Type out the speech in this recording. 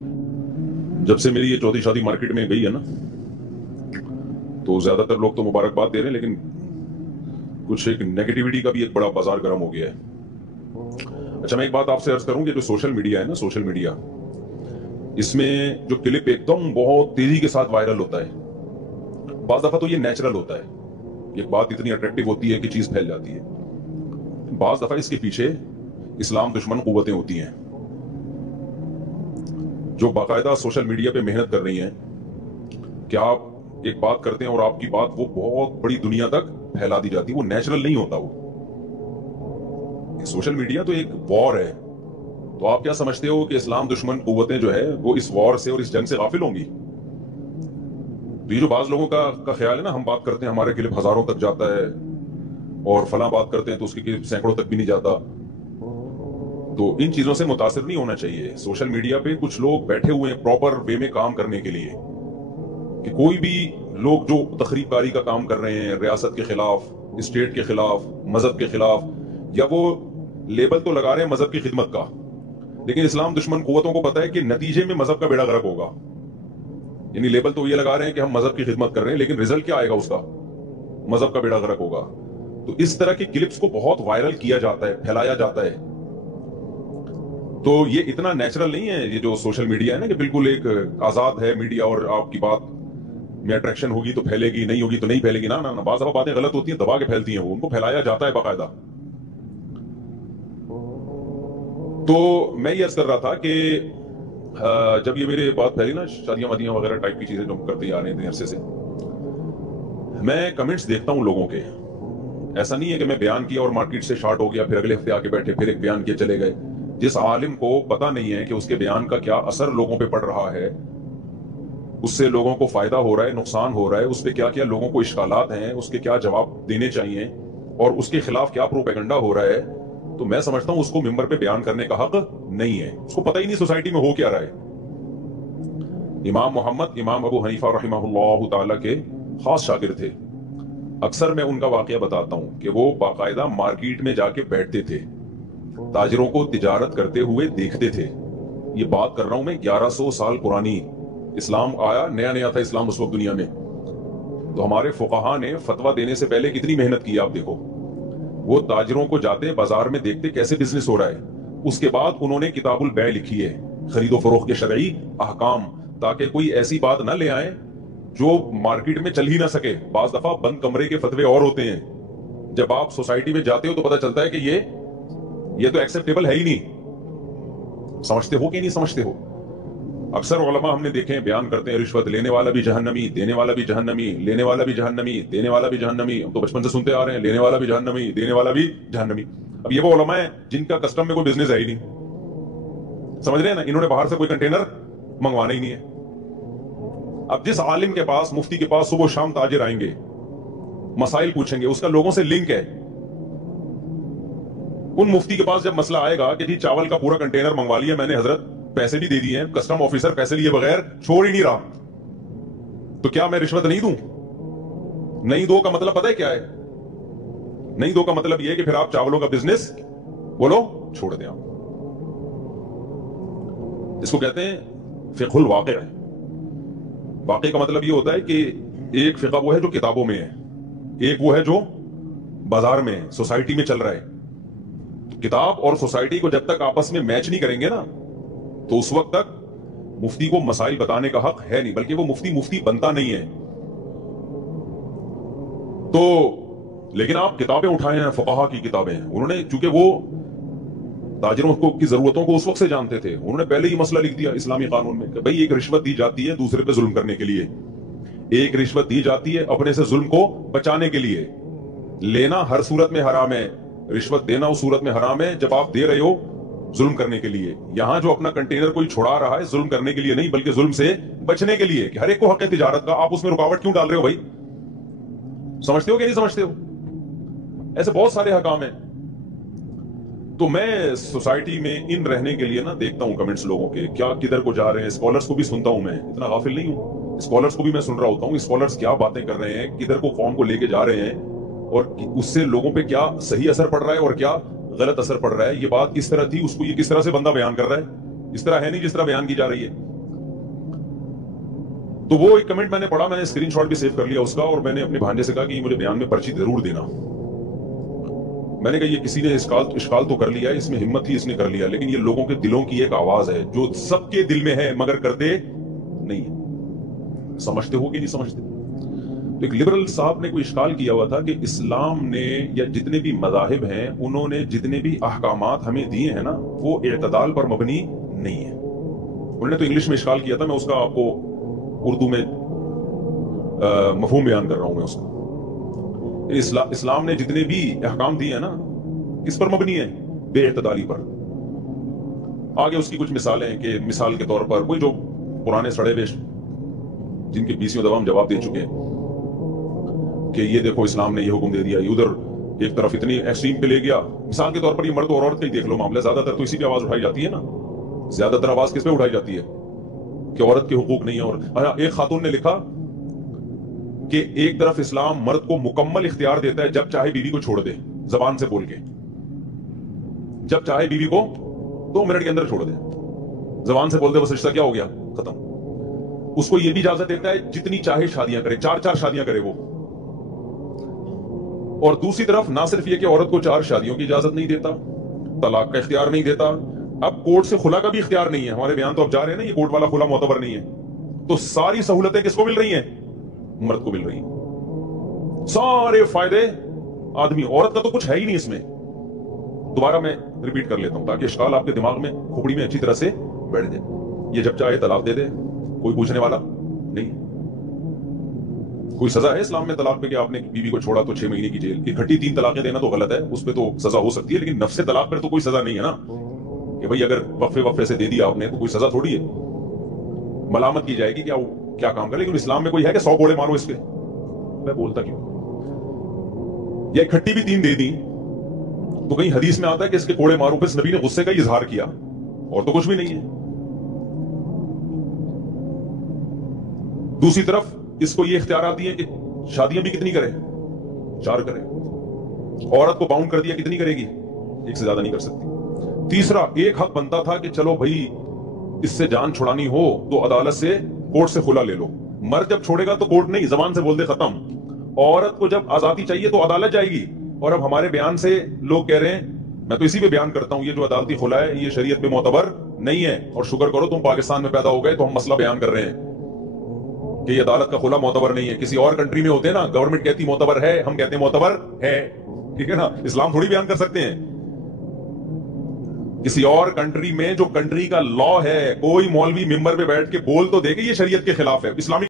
जब से मेरी ये चौथी शादी मार्केट में गई है ना, तो ज्यादातर लोग तो मुबारकबाद दे रहे हैं, लेकिन कुछ एक नेगेटिविटी का भी एक बड़ा बाजार गर्म हो गया है। अच्छा, मैं एक बात आपसे अर्ज करूं कि जो सोशल मीडिया है ना, सोशल मीडिया, इसमें जो क्लिप एकदम बहुत तेजी के साथ वायरल होता है, बाज दफा तो ये नेचुरल होता है, एक बात इतनी अट्रैक्टिव होती है कि चीज फैल जाती है। बाज दफा इसके पीछे इस्लाम दुश्मन कुव्वतें होती हैं जो बाकायदा सोशल मीडिया पे मेहनत कर रही हैं कि आप एक बात करते हैं और आपकी बात वो बहुत बड़ी दुनिया तक फैला दी जाती है। वो नेचुरल नहीं होता। वो सोशल मीडिया तो एक वॉर है। तो आप क्या समझते हो कि इस्लाम दुश्मन कुव्वतें जो है वो इस वॉर से और इस जंग से गाफिल होंगी? तो ये जो बाज लोगों का ख्याल है ना, हम बात करते हैं हमारे क्लिप हजारों तक जाता है और फला बात करते हैं तो उसके क्लिप सैकड़ों तक भी नहीं जाता। तो इन चीजों से मुतासिर नहीं होना चाहिए। सोशल मीडिया पे कुछ लोग बैठे हुए हैं प्रॉपर वे में काम करने के लिए, कि कोई भी लोग जो तखरीबकारी का काम कर रहे हैं रियासत के खिलाफ, स्टेट के खिलाफ, मजहब के खिलाफ, या वो लेबल तो लगा रहे हैं मजहब की खिदमत का, लेकिन इस्लाम दुश्मन कुव्वतों को पता है कि नतीजे में मजहब का बेड़ा गर्क होगा। यानी लेबल तो ये लगा रहे हैं कि हम मजहब की खिदमत कर रहे हैं, लेकिन रिजल्ट क्या आएगा उसका? मजहब का बेड़ा गर्क होगा। तो इस तरह के क्लिप्स को बहुत वायरल किया जाता है, फैलाया जाता है। तो ये इतना नेचुरल नहीं है ये जो सोशल मीडिया है ना, कि बिल्कुल एक आजाद है मीडिया और आपकी बात में अट्रैक्शन होगी तो फैलेगी, नहीं होगी तो नहीं फैलेगी। ना ना ना, बात बातें गलत होती हैं, दबा के फैलती हैं, वो उनको फैलाया जाता है बाकायदा। तो मैं ये अर्ज कर रहा था कि जब ये मेरे बात फैली ना, शादियां वादियां वगैरह टाइप की चीजें जो हम करते आ रहे थे अरसे से, मैं कमेंट्स देखता हूं लोगों के। ऐसा नहीं है कि मैं बयान किया और मार्केट से शार्ट हो गया, फिर अगले हफ्ते आके बैठे फिर एक बयान किए चले गए। जिस आलिम को पता नहीं है कि उसके बयान का क्या असर लोगों पे पड़ रहा है, उससे लोगों को फायदा हो रहा है, नुकसान हो रहा है, उस पे क्या क्या लोगों को इश्कालात हैं, उसके क्या जवाब देने चाहिए और उसके खिलाफ क्या प्रोपेगेंडा हो रहा है, तो मैं समझता हूं उसको मिंबर पे बयान करने का हक नहीं है। उसको पता ही नहीं सोसाइटी में हो क्या रहा है। इमाम मोहम्मद, इमाम अबू हनीफा रहमहुल्लाह ताला के खास शागिर्द थे। अक्सर मैं उनका वाकया बताता हूं कि वो बाकायदा मार्केट में जाके बैठते थे, ताजरों को तिजारत करते हुए देखते थे। ये बात कर रहा हूं मैं 1100 साल पुरानी। इस्लाम आया, नया नया था इस्लाम उस वक्त दुनिया में। तो हमारे फुकाहा ने फतवा देने से पहले कितनी मेहनत की आप देखो। वो ताजरों को जाते बाजार में देखते कैसे बिजनेस हो रहा है, उसके बाद उन्होंने किताबुल बै लिखी है, खरीदो फरोख्त के शरई अहकाम, ताकि कोई ऐसी बात ना ले आए जो मार्केट में चल ही ना सके। बाज दफा बंद कमरे के फतवे और होते हैं, जब आप सोसाइटी में जाते हो तो पता चलता है कि ये तो एक्सेप्टेबल है ही नहीं। समझते हो कि नहीं समझते हो? अक्सर उलमा हमने देखे हैं बयान करते हैं, रिश्वत लेने वाला भी जहन्नमी, देने वाला भी जहन्नमी, लेने वाला भी जहन्नमी, देने वाला भी जहन्नमी। हम तो बचपन से सुनते आ रहे हैं, लेने वाला भी जहन्नमी, देने वाला भी जहन्नमी। अब ये वो उलमा है जिनका कस्टम में कोई बिजनेस है ही नहीं। समझ रहे हैं ना, इन्होंने बाहर से कोई कंटेनर मंगवाना ही नहीं है। अब जिस आलिम के पास, मुफ्ती के पास सुबह शाम ताजिर आएंगे, मसाइल पूछेंगे, उसका लोगों से लिंक है। उन मुफ्ती के पास जब मसला आएगा कि जी चावल का पूरा कंटेनर मंगवा लिया मैंने हजरत, पैसे भी दे दिए हैं, कस्टम ऑफिसर पैसे लिए बगैर छोड़ ही नहीं रहा, तो क्या मैं रिश्वत नहीं दूं? नहीं दो का मतलब पता है क्या है? नहीं दो का मतलब यह है कि फिर आप चावलों का बिजनेस बोलो छोड़ दें आप। इसको कहते हैं फिक़हुल वाक़िअ। वाक़िअ का मतलब यह होता है कि एक फिक़ा वो है जो किताबों में है, एक वो है जो बाजार में है, सोसाइटी में चल रहा है। किताब और सोसाइटी को जब तक आपस में मैच नहीं करेंगे ना, तो उस वक्त तक मुफ्ती को मसाइल बताने का हक है नहीं, बल्कि वो मुफ्ती बनता नहीं है। तो लेकिन आप किताबें उठाए हैं, फुक़हा की किताबें, उन्होंने चूंकि वो ताजिरों को की जरूरतों को उस वक्त से जानते थे, उन्होंने पहले ही मसला लिख दिया इस्लामी कानून में कि भाई एक रिश्वत दी जाती है दूसरे पे जुल्म करने के लिए, एक रिश्वत दी जाती है अपने से जुल्म को बचाने के लिए। लेना हर सूरत में हराम है, रिश्वत देना उस सूरत में हराम है जब आप दे रहे हो जुल्म करने के लिए। यहां जो अपना कंटेनर कोई छुड़ा रहा है जुल्म करने के लिए नहीं, बल्कि जुल्म से बचने के लिए, कि हर एक को हक है तिजारत का, आप उसमें रुकावट क्यों डाल रहे हो भाई? समझते हो कि नहीं समझते हो? ऐसे बहुत सारे हकाम हैं। तो मैं सोसाइटी में इन रहने के लिए ना देखता हूं कमेंट्स लोगों के, क्या किधर को जा रहे हैं। स्कॉलर्स को भी सुनता हूं, मैं इतना गाफिल नहीं हूं, स्कॉलर्स को भी मैं सुन रहा होता हूं, स्कॉलर्स क्या बातें कर रहे हैं, किधर को कौम को लेके जा रहे हैं, और उससे लोगों पे क्या सही असर पड़ रहा है और क्या गलत असर पड़ रहा है। ये बात किस तरह थी, उसको ये किस तरह से बंदा बयान कर रहा है, इस तरह है नहीं जिस तरह बयान की जा रही है। तो वो एक कमेंट मैंने पढ़ा, मैंने स्क्रीनशॉट भी सेव कर लिया उसका, और मैंने अपने भांजे से कहा कि मुझे बयान में पर्ची जरूर देना। मैंने कहा ये किसी ने इश्काल तो कर लिया, इसमें हिम्मत थी इसने कर लिया, लेकिन ये लोगों के दिलों की एक आवाज है जो सबके दिल में है मगर करते नहीं है। समझते हो कि नहीं समझते? तो एक लिबरल साहब ने कोई इश्काल किया हुआ था कि इस्लाम ने या जितने भी मज़ाहिब हैं उन्होंने जितने भी अहकामात हमें दिए हैं ना वो इत्तदाल पर मबनी नहीं है। उन्होंने तो इंग्लिश में इश्काल किया था, मैं उसका आपको उर्दू में मफहूम बयान कर रहा हूं मैं उसका। इस्लाम ने जितने भी अहकाम दिए हैं ना किस पर मबनी है? बेइत्तदाली पर। आगे उसकी कुछ मिसालें हैं कि मिसाल के तौर पर कोई जो पुराने सड़े हुए जिनके बीसियों दफा हम जवाब दे चुके हैं कि ये देखो इस्लाम ने ये हुक्म दे दिया, उधर एक तरफ इतनी एक्सट्रीम पे ले गया। मिसाल के तौर पर ये मर्द और औरत का ही देख लो मामला, ज्यादातर तो इसी पे आवाज उठाई जाती है ना, ज्यादातर आवाज किस पे उठाई जाती है कि औरत के हुकूक नहीं है। और एक खातून ने लिखा कि एक तरफ इस्लाम मर्द को मुकम्मल इख्तियार देता है जब चाहे बीवी को छोड़ दे, जबान से बोल के, जब चाहे बीवी को 2 मिनट के अंदर छोड़ दे, जबान से बोल दे, बस रिश्ता क्या हो गया, खत्म। उसको यह भी इजाजत देता है जितनी चाहे शादियां करे, 4 शादियां करे वो। और दूसरी तरफ ना सिर्फ ये कि औरत को 4 शादियों की इजाजत नहीं देता, तलाक का इख्तियार नहीं देता, अब कोर्ट से खुला का भी इख्तियार नहीं है। हमारे बयान तो अब जा रहे हैं ना, ये कोर्ट वाला खुला मोतबर नहीं है। तो सारी सहूलतें किसको मिल रही हैं? मर्द को मिल रही हैं। सारे फायदे आदमी, औरत का तो कुछ है ही नहीं इसमें। दोबारा मैं रिपीट कर लेता हूं ताकि इश्काल आपके दिमाग में, खोपड़ी में अच्छी तरह से बैठ जाए। ये जब चाहे तलाक दे दे, कोई पूछने वाला नहीं। कोई सजा है इस्लाम में तलाक पे कि आपने बीवी को छोड़ा तो 6 महीने की जेल? इकट्ठी 3 तलाकें देना तो गलत है, उस पर तो सजा हो सकती है, लेकिन नफ्से तलाक पर तो कोई सजा नहीं है ना कि भाई अगर वक्फे से दे दिया आपने तो कोई सजा थोड़ी है। मलामत की जाएगी क्या काम करे, लेकिन इस्लाम में कोई है कि 100 कोड़े मारो इसके? मैं बोलता क्यों? या इकट्ठी भी 3 दे दी तो कहीं हदीस में आता है कि इसके कोड़े मारो, फिर नबी ने गुस्से का इजहार किया, और तो कुछ भी नहीं है। दूसरी तरफ इसको ये इख्तियार दिए कि शादियां भी कितनी करे, 4 करे। औरत को बाउंड कर दिया, कितनी करेगी? 1 से ज्यादा नहीं कर सकती। तीसरा, एक हक बनता था कि चलो भाई इससे जान छुड़ानी हो तो अदालत से, कोर्ट से खुला ले लो। मर्द जब छोड़ेगा तो कोर्ट नहीं, जबान से बोल दे, खत्म। औरत को जब आजादी चाहिए तो अदालत जाएगी। और अब हमारे बयान से लोग कह रहे हैं, मैं तो इसी पे बयान करता हूं, ये जो अदालती खुला है ये शरीयत पे मोतबर नहीं है। और शुक्र करो तुम पाकिस्तान में पैदा हो गए तो हम मसला बयान कर रहे हैं कि ये अदालत का खुला मोतबर नहीं है। किसी और कंट्री में होते ना, गवर्नमेंट कहती मोतबर है, हम कहते हैं मोतबर है, ठीक है ना। इस्लाम थोड़ी बयान कर सकते हैं। किसी और कंट्री में जो कंट्री का लॉ है, कोई मौलवी मिंबर पे बैठ के बोल तो दे कि ये शरीयत के खिलाफ है, इस्लामिक